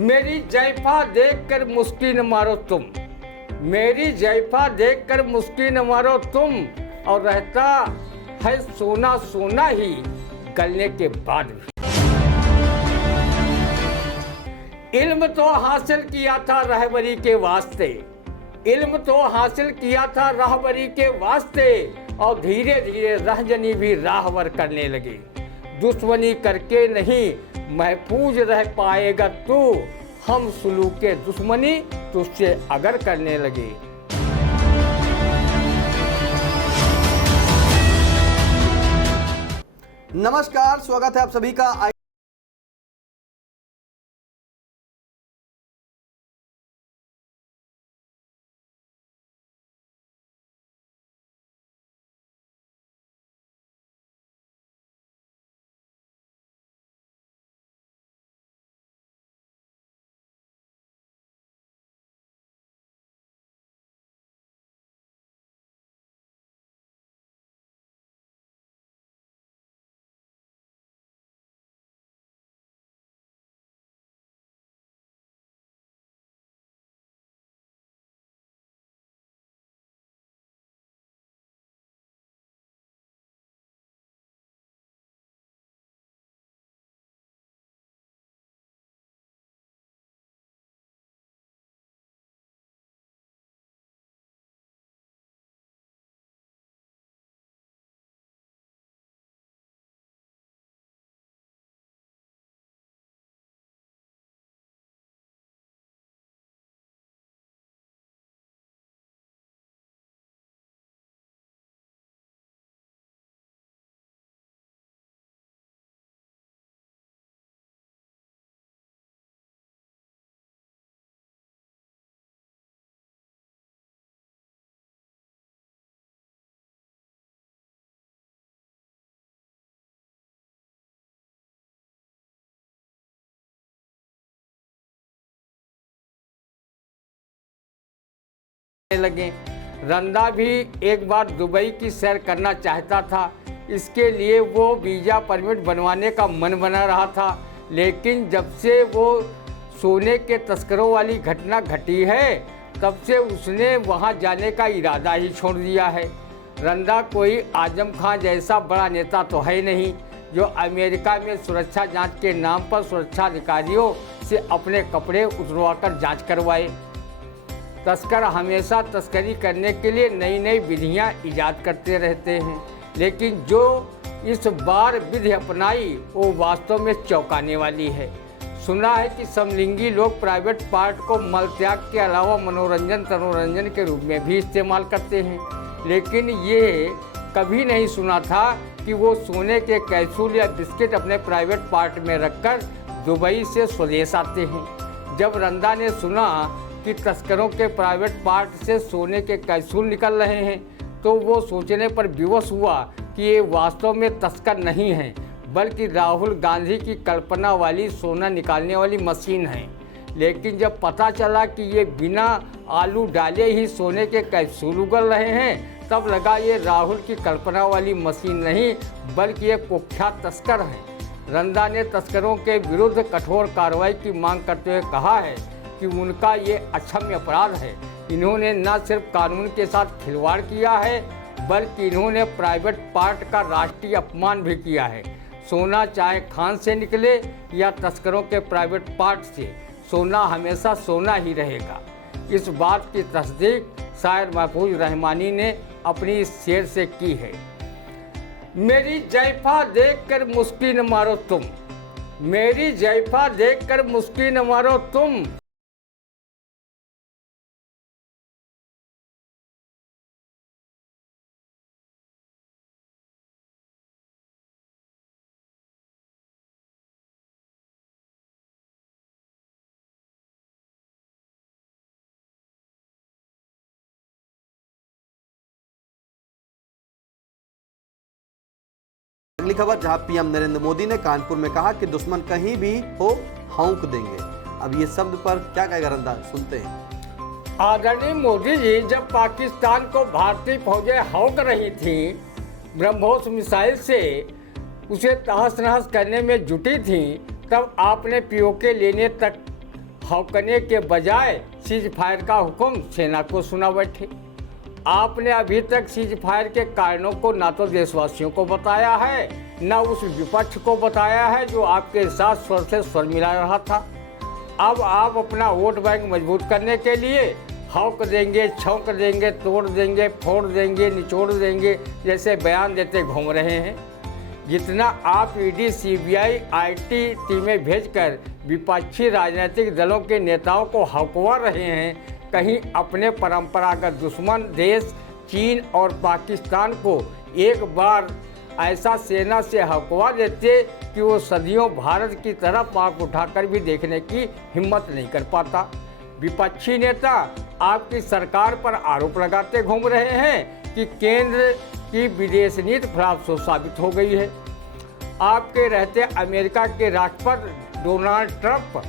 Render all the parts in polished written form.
मेरी जैफा देखकर मुस्की न मारो तुम, मेरी जैफा देखकर मुस्की न मारो तुम, और रहता है सोना सोना ही गलने के बाद भी। इल्म तो हासिल किया था रहबरी के वास्ते, इल्म तो हासिल किया था रहबरी के वास्ते, और धीरे धीरे रहजनी भी राहवर करने लगे। दुश्मनी करके नहीं महफूज रह पाएगा तू, हम सुलूके दुश्मनी तुझसे अगर करने लगे। नमस्कार, स्वागत है आप सभी का लगे। रंदा भी एक बार दुबई की सैर करना चाहता था। इसके लिए वो वीज़ा परमिट बनवाने का मन बना रहा था, लेकिन जब से वो सोने के तस्करों वाली घटना घटी है तब से उसने वहां जाने का इरादा ही छोड़ दिया है। रंदा कोई आजम खां जैसा बड़ा नेता तो है नहीं जो अमेरिका में सुरक्षा जांच के नाम पर सुरक्षा अधिकारियों से अपने कपड़े उतरवाकर जांच करवाए। तस्कर हमेशा तस्करी करने के लिए नई नई विधियां ईजाद करते रहते हैं, लेकिन जो इस बार विधि अपनाई वो वास्तव में चौंकाने वाली है। सुना है कि समलिंगी लोग प्राइवेट पार्ट को मलत्याग के अलावा मनोरंजन के रूप में भी इस्तेमाल करते हैं, लेकिन ये कभी नहीं सुना था कि वो सोने के कैप्सूल या बिस्किट अपने प्राइवेट पार्ट में रखकर दुबई से स्वदेश आते हैं। जब रंदा ने सुना कि तस्करों के प्राइवेट पार्ट से सोने के कैप्सूल निकल रहे हैं तो वो सोचने पर विवश हुआ कि ये वास्तव में तस्कर नहीं है, बल्कि राहुल गांधी की कल्पना वाली सोना निकालने वाली मशीन है। लेकिन जब पता चला कि ये बिना आलू डाले ही सोने के कैप्सूल उगल रहे हैं तब लगा ये राहुल की कल्पना वाली मशीन नहीं बल्कि ये कुख्यात तस्कर हैं। रंदा ने तस्करों के विरुद्ध कठोर कार्रवाई की मांग करते हुए कहा है कि उनका ये अक्षम्य अपराध है। इन्होंने न सिर्फ कानून के साथ खिलवाड़ किया है बल्कि इन्होंने प्राइवेट पार्ट का राष्ट्रीय अपमान भी किया है। सोना चाहे खान से निकले या तस्करों के प्राइवेट पार्ट से, सोना हमेशा सोना ही रहेगा। इस बात की तस्दीक शायर महफूज रहमानी ने अपनी इस शेर से की है। मेरी जैफा देखकर मुस्की न मारो तुम, मेरी जैफा देखकर मुस्की न मारो तुम। अगली खबर, जहां पीएम नरेंद्र मोदी ने कानपुर में कहा कि दुश्मन कहीं भी हो हौंक देंगे। अब ये शब्द पर क्या कहेगा रंदा, सुनते हैं। आदरणीय मोदी जी जब पाकिस्तान को भारतीय फौजें हौंक रही थीं, ब्रह्मोस मिसाइल से उसे तहस नहस करने में जुटी थीं, तब आपने पीओके लेने तक भौंकने के बजाय सीज फायर का हुक्म सेना को सुना बैठे। आपने अभी तक सीज फायर के कारणों को ना तो देशवासियों को बताया है, न उस विपक्ष को बताया है जो आपके साथ स्वर से स्वर मिला रहा था। अब आप अपना वोट बैंक मजबूत करने के लिए हौक देंगे, छौंक देंगे, तोड़ देंगे, फोड़ देंगे, निचोड़ देंगे जैसे बयान देते घूम रहे हैं। जितना आप ईडी, सीबीआई, आईटी टीमें भेजकर विपक्षी राजनीतिक दलों के नेताओं को हकवा रहे हैं, कहीं अपने परंपरागत दुश्मन देश चीन और पाकिस्तान को एक बार ऐसा सेना से हकवा देते कि वो सदियों भारत की तरफ आंख उठाकर भी देखने की हिम्मत नहीं कर पाता। विपक्षी नेता आपकी सरकार पर आरोप लगाते घूम रहे हैं कि केंद्र की विदेश नीति फराबसो साबित हो गई है। आपके रहते अमेरिका के राष्ट्रपति डोनाल्ड ट्रंप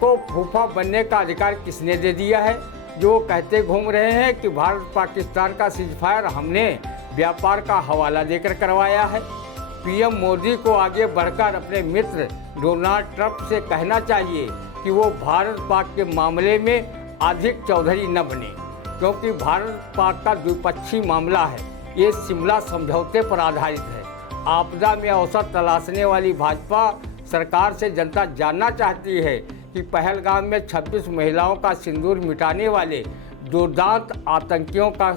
को फूफा बनने का अधिकार किसने दे दिया है, जो कहते घूम रहे हैं कि भारत पाकिस्तान का सीजफायर हमने व्यापार का हवाला देकर करवाया है। पीएम मोदी को आगे बढ़कर अपने मित्र डोनाल्ड ट्रंप से कहना चाहिए कि वो भारत पाक के मामले में अधिक चौधरी न बने, क्योंकि भारत पाक का द्विपक्षीय मामला है। ये शिमला समझौते पर आधारित है। आपदा में अवसर तलाशने वाली भाजपा सरकार से जनता जानना चाहती है कि पहलगाम में 26 महिलाओं का सिंदूर मिटाने वाले दुर्दांत आतंकियों का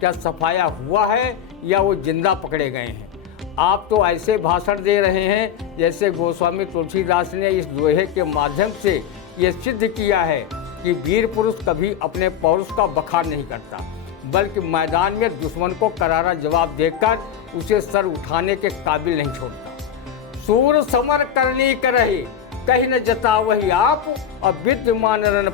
क्या सफाया हुआ है या वो जिंदा पकड़े गए हैं। आप तो ऐसे भाषण दे रहे हैं जैसे गोस्वामी तुलसीदास ने इस दोहे के माध्यम से ये सिद्ध किया है कि वीर पुरुष कभी अपने पौरुष का बखान नहीं करता, बल्कि मैदान में दुश्मन को करारा जवाब देकर उसे सर उठाने के काबिल नहीं छोड़ता। सूर समर करनी करहे, कहीं न जता वही आप, और विद्यमान रण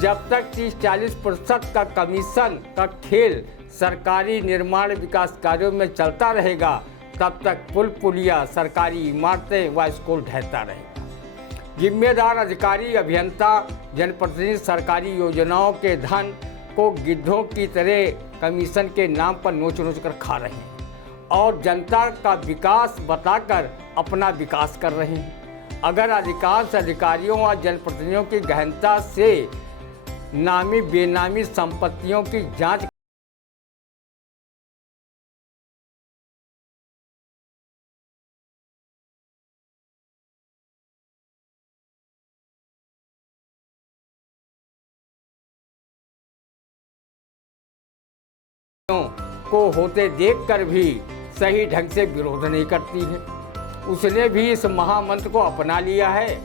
जब तक 30-40% का कमीशन का खेल सरकारी निर्माण विकास कार्यों में चलता रहेगा, तब तक पुल पुलिया, सरकारी इमारतें व स्कूल ढहता रहेगा। जिम्मेदार अधिकारी, अभियंता, जनप्रतिनिधि सरकारी योजनाओं के धन को गिद्धों की तरह कमीशन के नाम पर नोच नोच कर खा रहे हैं और जनता का विकास बताकर अपना विकास कर रहे हैं। अगर अधिकांश अधिकारियों और जनप्रतिनिधियों की गहनता से नामी बेनामी संपत्तियों की जांच को होते देखकर भी सही ढंग से विरोध नहीं करती है। उसने भी इस महामंत्र को अपना लिया है,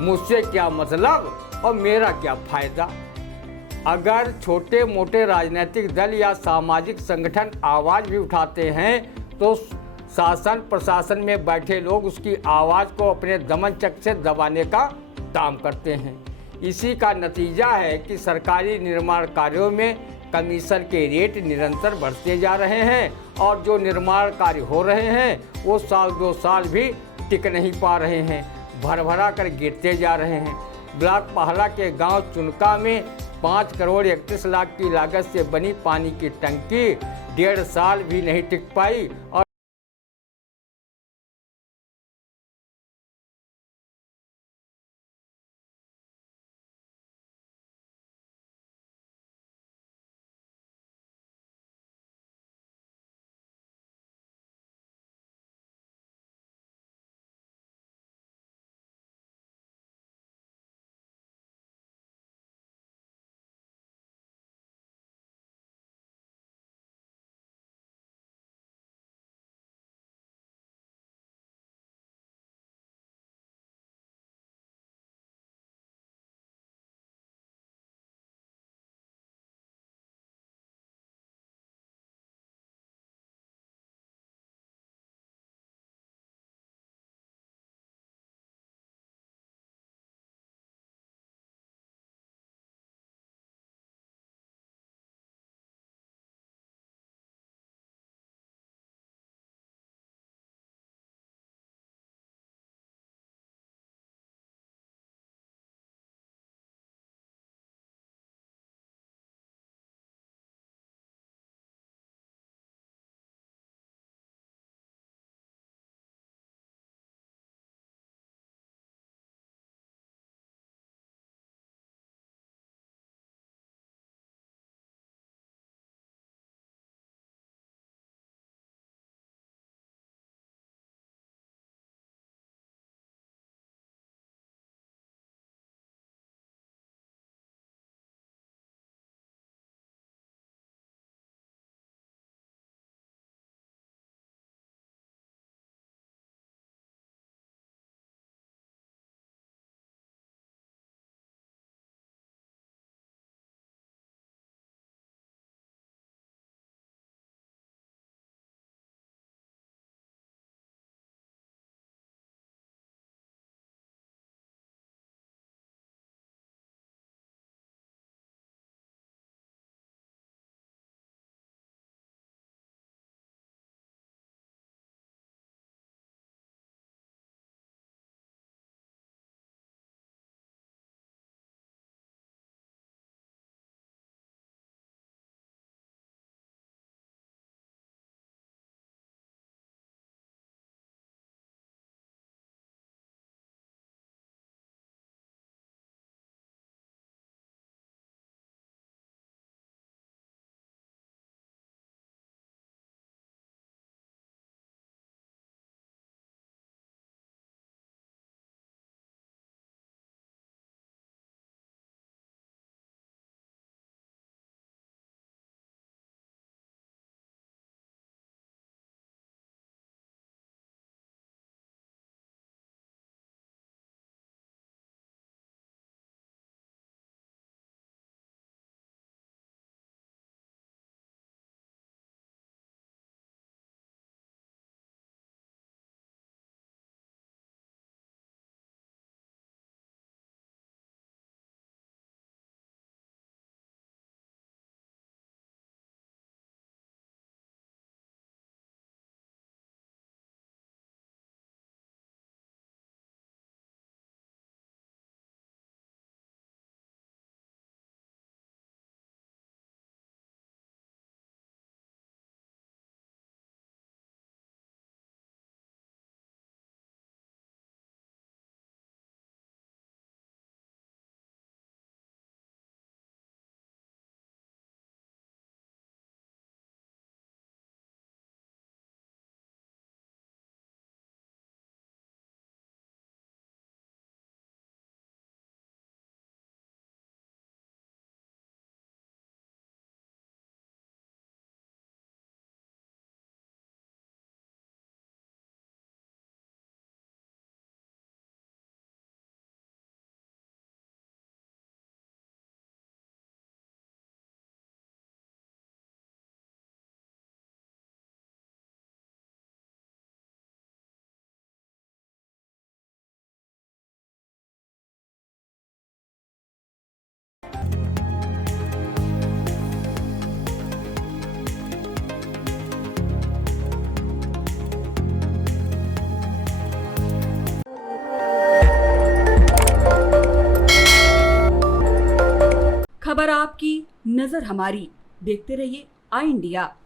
मुझसे क्या मतलब और मेरा क्या फायदा। अगर छोटे मोटे राजनीतिक दल या सामाजिक संगठन आवाज़ भी उठाते हैं तो शासन प्रशासन में बैठे लोग उसकी आवाज़ को अपने दमन चक से दबाने का काम करते हैं। इसी का नतीजा है कि सरकारी निर्माण कार्यों में कमीशन के रेट निरंतर बढ़ते जा रहे हैं और जो निर्माण कार्य हो रहे हैं वो साल 2 साल भी टिक नहीं पा रहे हैं, भरभरा कर गिरते जा रहे हैं। ब्लॉक पहला के गांव चुनका में 5 करोड़ 31 लाख की लागत से बनी पानी की टंकी 1.5 साल भी नहीं टिक पाई और आपकी, नजर हमारी। देखते रहिए आई इंडिया।